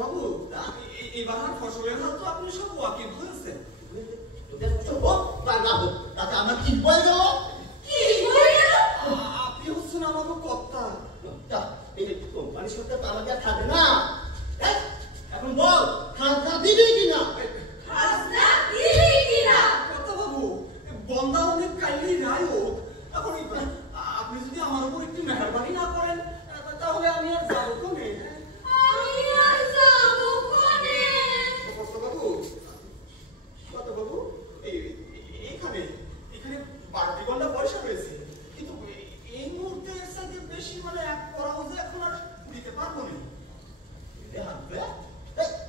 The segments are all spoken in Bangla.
বাবু এবার ফসলের হাল তো আপনি সব ওয়াকিব হয়েছে তাতে আমার কি বয়ে গেল আপনি হচ্ছেন আমাকে কর্তা কোম্পানি সরকার তো আমাকে আর থাকবে না এখন বল খাজনা দিবি কিনা কর্তা বাবু বন্দা অনেক কাইলেই রায় হোক এখন আপনি যদি আমার উপর একটু মেহরবানি না করেন তাহলে আমি আর যাবো কোনে এখানে 12 ঘন্টা পয়সা রয়েছে কিন্তু এই মুহূর্তে এর সাথে বেশি মানে এক পরাও যে এখন আর দিতে পারবো না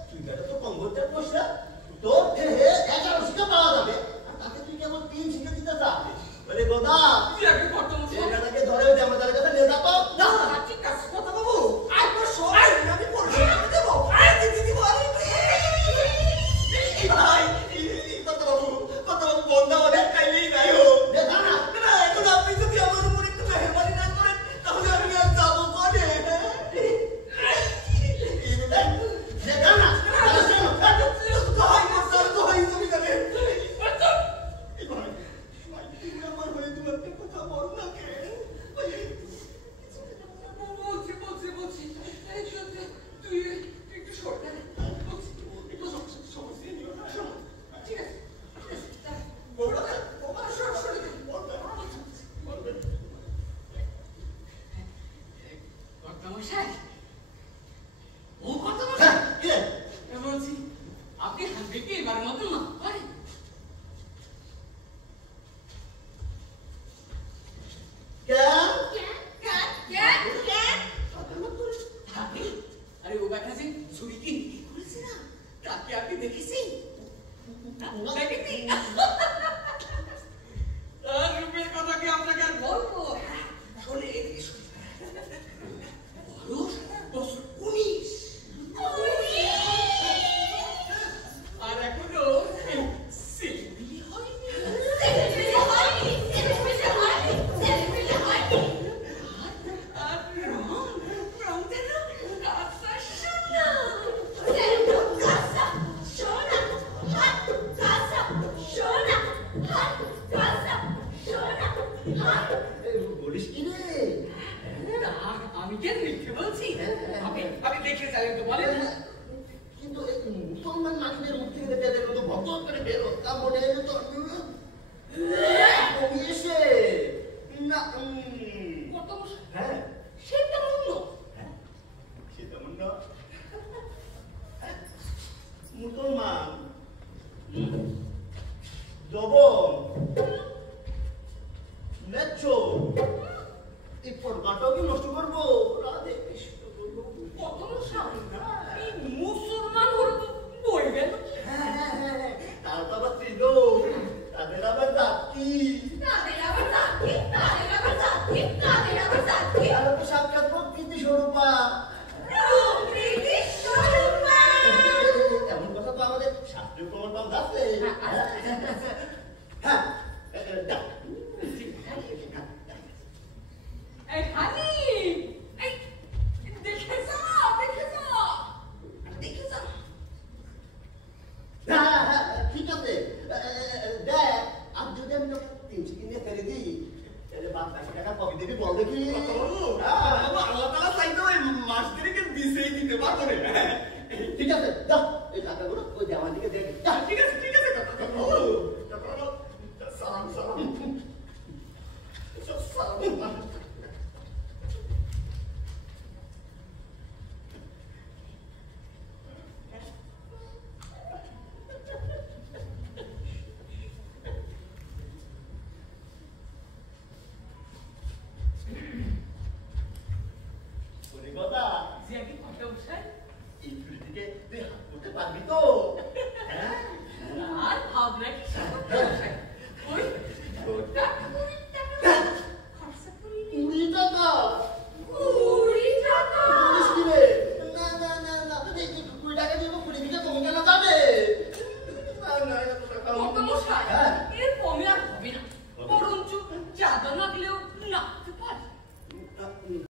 তুই তো কম্বোটার পয়সা তোর 1100 টাকা পাওয়া যাবে আর তাতে তুই কেমন 300 টাকা দিতে চাবি বলে গোদা তুই আগে কত এটাকে ধরে ওই আমাদের কাছে নিয়ে যাবো না ঠিক আছে কথা বাবু একবার সব আমি পরিষ্কার করে দেবো দিদি দিব আমি ভাই কত বাবু বন্ধা অনেক কাইলেই নাই হোক না এখন আপনি যদি আমার উপর একটু মেহরবানি না করেন তাহলে আমি আর যাবো কোনে আর ভাবনা